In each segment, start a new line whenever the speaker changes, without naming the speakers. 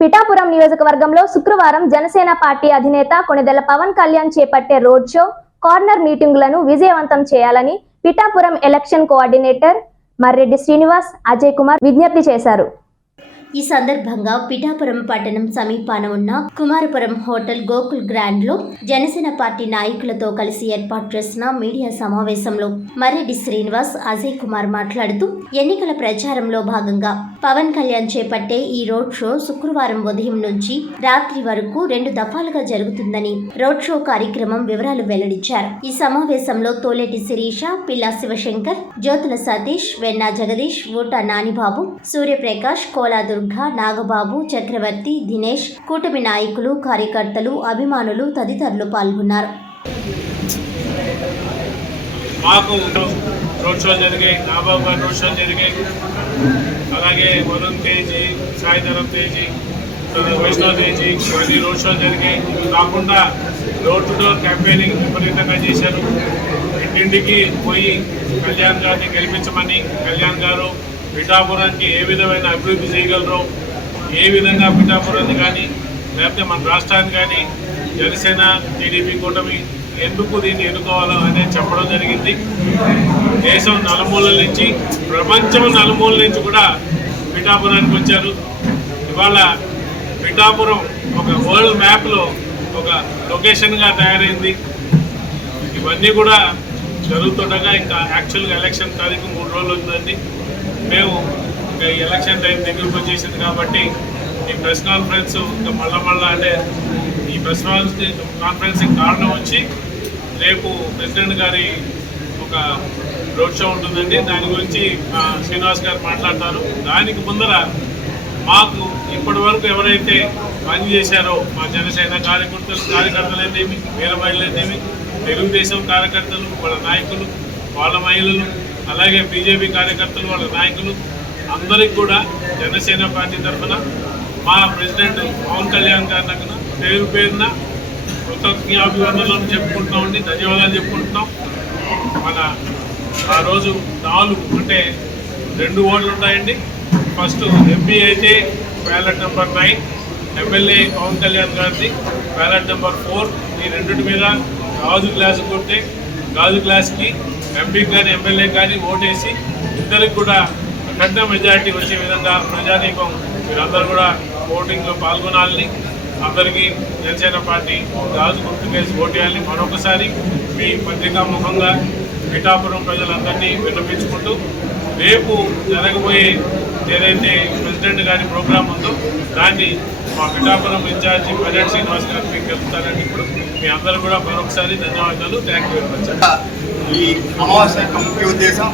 పిఠాపురం నియోజకవర్గంలో శుక్రవారం జనసేన పార్టీ అధినేత కొణిదెల పవన్ కళ్యాణ్ చేపట్టే రోడ్ షో కార్నర్ మీటింగులను విజయవంతం చేయాలని పిఠాపురం ఎలక్షన్ కోఆర్డినేటర్ మర్రెడ్డి శ్రీనివాస్ అజయ్ కుమార్ విజ్ఞప్తి చేశారు.
ఈ సందర్భంగా పిఠాపురం పట్టణం సమీపాన ఉన్న కుమారపురం హోటల్ గోకుల్ గ్రాండ్లో జనసేన పార్టీ నాయకులతో కలిసి ఏర్పాటు చేసిన మీడియా సమావేశంలో మర్రెడ్డి శ్రీనివాస్ అజయ్ కుమార్ మాట్లాడుతూ ఎన్నికల ప్రచారంలో భాగంగా పవన్ కళ్యాణ్ చేపట్టే ఈ రోడ్ షో శుక్రవారం ఉదయం నుంచి రాత్రి వరకు రెండు దఫాలుగా జరుగుతుందని రోడ్ షో కార్యక్రమం వివరాలు వెల్లడించారు. ఈ సమావేశంలో తోలేటి శిరీష పిల్లా శివశంకర్ జ్యోతుల సతీష్ వెన్నా జగదీష్ ఊట నానిబాబు సూర్యప్రకాష్ కోలాదు దుర్గా నాగబాబు చక్రవర్తి దినేష్ కూటమి నాయకులు కార్యకర్తలు అభిమానులు తదితరులు పాల్గొన్నారు.
మాకు రోడ్ షో జరిగాయి. నాబాబు గారు రోడ్ షో జరిగాయి. అలాగే వరుణ్ తేజీ సాయిధరం తేజీ వైష్ణవ్ తేజీ ఇవన్నీ రోడ్ షో జరిగాయి. కాకుండా డోర్ టు డోర్ క్యాంపెయినింగ్ విపరీతంగా చేశారు. ఇంటింటికి పోయి కళ్యాణ్ గారిని గెలిపించమని కళ్యాణ్ గారు పిఠాపురానికి ఏ విధమైన అభివృద్ధి చేయగలరో ఏ విధంగా పిఠాపురాన్ని కానీ లేకపోతే మన రాష్ట్రాన్ని కానీ జనసేన టీడీపీ కూటమి ఎందుకు దీన్ని ఎన్నుకోవాలో అనేది చెప్పడం జరిగింది. దేశం నలుమూలల నుంచి ప్రపంచం నలుమూల నుంచి కూడా పిఠాపురానికి వచ్చారు. ఇవాళ పిఠాపురం ఒక వరల్డ్ మ్యాప్లో ఒక లొకేషన్గా తయారైంది. ఇవన్నీ కూడా జరుగుతుండగా ఇంకా యాక్చువల్గా ఎలక్షన్ తారీఖు మూడు రోజులు ఉందండి. మేము ఇంకా ఈ ఎలక్షన్ టైం దగ్గరకు వచ్చేసింది కాబట్టి ఈ ప్రెస్ కాన్ఫరెన్స్ ఇంకా మళ్ళా మళ్ళా అంటే ఈ ప్రెస్ కాన్ఫరెన్స్కి కారణం వచ్చి రేపు ప్రెసిడెంట్ గారి ఒక రోడ్ షో ఉంటుందండి. దాని గురించి శ్రీనివాస్ గారు మాట్లాడతారు. దానికి ముందర మాకు ఇప్పటి వరకు ఎవరైతే పని చేశారో మా జనసేన కార్యకర్తలు కార్యకర్తలు అయితేమి వీర మహిళలు తెలుగుదేశం కార్యకర్తలు వాళ్ళ నాయకులు వాళ్ళ మహిళలు అలాగే బీజేపీ కార్యకర్తలు వాళ్ళ నాయకులు అందరికి కూడా జనసేన పార్టీ తరఫున మా ప్రెసిడెంట్ పవన్ కళ్యాణ్ గారి దగ్గర పేరు పేరున కృతజ్ఞాభివందనలు చెప్పుకుంటున్నామండి ధన్యవాదాలు చెప్పుకుంటున్నాం. మన ఆ రోజు నాలుగు అంటే రెండు ఓట్లు ఉంటాయండి ఫస్ట్ ఎంపీ అయితే ballot number nine MLA Pawan Kalyan గారిది. బ్యాలెట్ నెంబర్ ఫోర్ ఈ రెండింటి మీద గాజు గ్లాస్ కొట్టే గాజు గ్లాస్కి ఎంపీకి కానీ ఎమ్మెల్యే కానీ ఓటేసి ఇద్దరికి కూడా పెద్ద మెజారిటీ వచ్చే విధంగా ప్రజానీకం మీరందరూ కూడా ఓటింగ్లో పాల్గొనాలని అందరికీ జనసేన పార్టీ రాజు గుర్తుకేసి ఓటేయాలని మరొకసారి మీ పత్రికా ముఖంగా పిఠాపురం ప్రజలందరినీ విన్నపించుకుంటూ రేపు జరగబోయే ఏదైతే ప్రెసిడెంట్ గారి ప్రోగ్రాం ఉందో దాన్ని మా పిఠాపురం ఇన్ఛార్జి పర్యటన శ్రీనివాస్ గారు మీకు తెలుపుతారని ఇప్పుడు మీ అందరూ కూడా మరొకసారి ధన్యవాదాలు. థ్యాంక్ యూ వెరీ మచ్
ఈ అమావాస్య యొక్క ముఖ్య ఉద్దేశం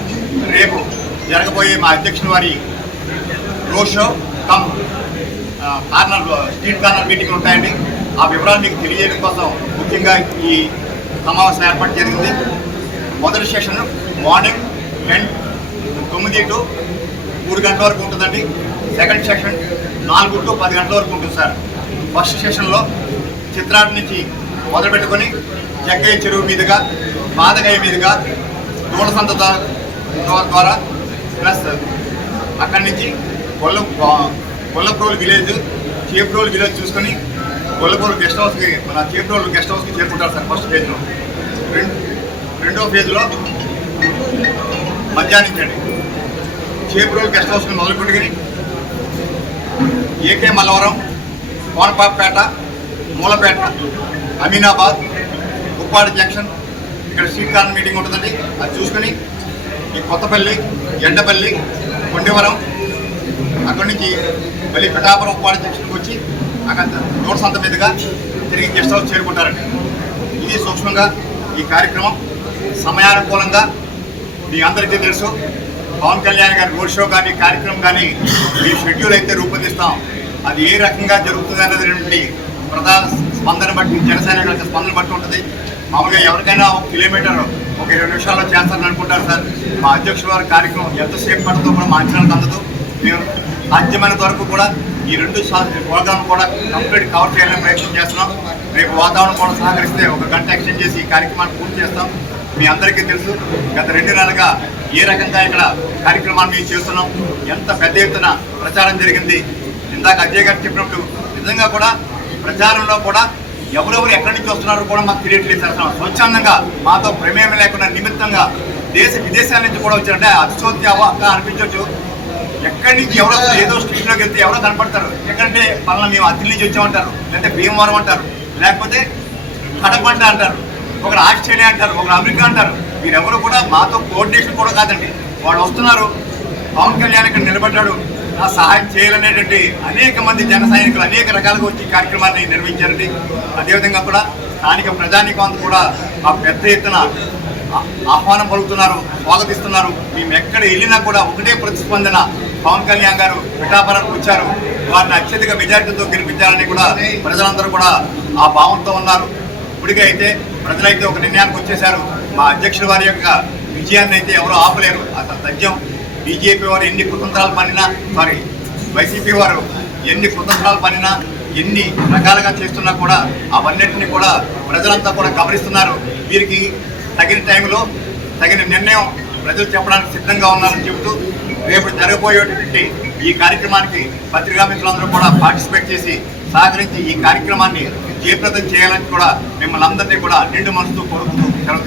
రేపు జరగబోయే మా అధ్యక్షుని వారి road show cum corner street corner మీటింగ్లు ఉంటాయండి. ఆ వివరాలు మీకు తెలియజేయడం కోసం ముఖ్యంగా ఈ సమావేశం ఏర్పాటు జరిగింది. మొదటి సెషన్ మార్నింగ్ టెన్ తొమ్మిది టు మూడు గంటల వరకు ఉంటుందండి. సెకండ్ సెషన్ నాలుగు టు పది గంటల వరకు ఉంటుంది సార్. ఫస్ట్ సెషన్లో చిత్రాటి నుంచి మొదలుపెట్టుకొని జగ్గయ్య చెరువు మీదుగా పాదగయ్య మీదుగా దూడసంత సంతత ద్వారా ప్లస్ అక్కడి నుంచి కొల్ల కొల్లప్రోలు విలేజ్ చేప్రోలు విలేజ్ చూసుకొని కొల్లపూరు గెస్ట్ హౌస్కి మన చేప్రోలు గెస్ట్ హౌస్కి చేరుకుంటారు సార్ ఫస్ట్ ఫేజ్లో రెండో ఫేజ్లో మధ్యాహ్నించండి చేప్రోలు గెస్ట్ హౌస్ని మొదలుపెట్టుకుని ఏకే మల్లవరం కోనపాపేట మూలపేట అమీనాబాద్ ఉప్పాడు జంక్షన్ ఇక్కడ స్ట్రీట్ కార్నర్ మీటింగ్ ఉంటుందండి. అది చూసుకొని ఈ కొత్తపల్లి ఎండపల్లి కొండవరం అక్కడి నుంచి మళ్ళీ పిఠాపురం ఉపాధి జంక్షన్కి వచ్చి అక్కడ రోడ్ సంత మీదుగా తిరిగి గెస్ట్ హౌస్ చేరుకుంటారండి. ఇది సూక్ష్మంగా ఈ కార్యక్రమం సమయానుకూలంగా మీ అందరికీ తెలుసు. పవన్ కళ్యాణ్ గారి రోడ్ షో కానీ కార్యక్రమం కానీ ఈ షెడ్యూల్ అయితే రూపొందిస్తాం. అది ఏ రకంగా జరుగుతుంది అనేది ప్రధాన స్పందన బట్టి జనసేన యొక్క స్పందన బట్టి ఉంటుంది. మామూలుగా ఎవరికైనా ఒక కిలోమీటర్ ఒక ఇరవై నిమిషాల్లో చేస్తారని అనుకుంటారు సార్. మా అధ్యక్షుల వారి కార్యక్రమం ఎంతసేపు పడుతుందో కూడా మా అంచనాలకు అందదు మేము సాధ్యమైనంత వరకు కూడా ఈ రెండు ప్రోగ్రామ్ కూడా కంప్లీట్ కవర్ చేయాలని ప్రయత్నం చేస్తున్నాం. రేపు వాతావరణం కూడా సహకరిస్తే ఒక గంట ఎక్స్టెండ్ చేసి ఈ కార్యక్రమాన్ని పూర్తి చేస్తాం. మీ అందరికీ తెలుసు గత రెండు నెలలుగా ఏ రకంగా ఇక్కడ కార్యక్రమాన్ని మేము చేస్తున్నాం ఎంత పెద్ద ఎత్తున ప్రచారం జరిగింది. ఇందాక అజయ్ గారు చెప్పినప్పుడు నిజంగా కూడా ప్రచారంలో కూడా ఎవరెవరు ఎక్కడి నుంచి వస్తున్నారో కూడా మాకు తెలియట్లేదు సార్. స్వచ్ఛందంగా మాతో ప్రమేయం లేకుండా నిమిత్తంగా దేశ విదేశాల నుంచి కూడా వచ్చారంటే అతిశోక్తి అవ్వక అనిపించవచ్చు ఎక్కడి నుంచి ఎవరో ఏదో స్ట్రీట్లోకి వెళ్తే ఎవరో కనపడతారు. ఎక్కడంటే పలానా మేము అతిథి నుంచి వచ్చామంటారు లేకపోతే భీమవరం అంటారు లేకపోతే కడపంట అంటారు ఒకరు ఆస్ట్రేలియా అంటారు ఒకరు అమెరికా అంటారు. మీరెవరు కూడా మాతో కోఆర్డినేషన్ కూడా కాదండి. వాళ్ళు వస్తున్నారు. పవన్ కళ్యాణ్ ఇక్కడ నిలబడ్డాడు. ఆ సహాయం చేయాలనేటువంటి అనేక మంది జన సైనికులు అనేక రకాలుగా వచ్చి కార్యక్రమాన్ని నిర్వహించారండి. అదేవిధంగా కూడా స్థానిక ప్రజానీకం కూడా మా పెద్ద ఎత్తున ఆహ్వానం పలుకుతున్నారు స్వాగతిస్తున్నారు. మేము ఎక్కడ వెళ్ళినా కూడా ఒకటే ప్రతిస్పందన పవన్ కళ్యాణ్ గారు పిఠాపురానికి వచ్చారు. వారిని అత్యధిక మెజార్టీతో గెలిపించాలని కూడా ప్రజలందరూ కూడా ఆ భావంతో ఉన్నారు. ఇప్పటికే అయితే ప్రజలైతే ఒక నిర్ణయానికి వచ్చేశారు. మా అధ్యక్షుడు వారి యొక్క విజయాన్ని అయితే ఎవరూ ఆపలేరు. అతను సత్యం. బీజేపీ వారు ఎన్ని కుతంత్రాలు పన్నినా సారీ వైసీపీ వారు ఎన్ని కుతంత్రాలు పన్నినా ఎన్ని రకాలుగా చేస్తున్నా కూడా అవన్నింటినీ కూడా ప్రజలంతా కూడా గమనిస్తున్నారు వీరికి తగిన టైంలో తగిన నిర్ణయం ప్రజలు చెప్పడానికి సిద్ధంగా ఉన్నారని చెబుతూ రేపు జరగబోయేటువంటి ఈ కార్యక్రమానికి పత్రికా మిత్రులందరూ కూడా పార్టిసిపేట్ చేసి సహకరించి ఈ కార్యక్రమాన్ని జయప్రదం చేయాలని కూడా మిమ్మల్ని అందరినీ కూడా నిండు మనసుతో కోరుకుంటూ సెలవు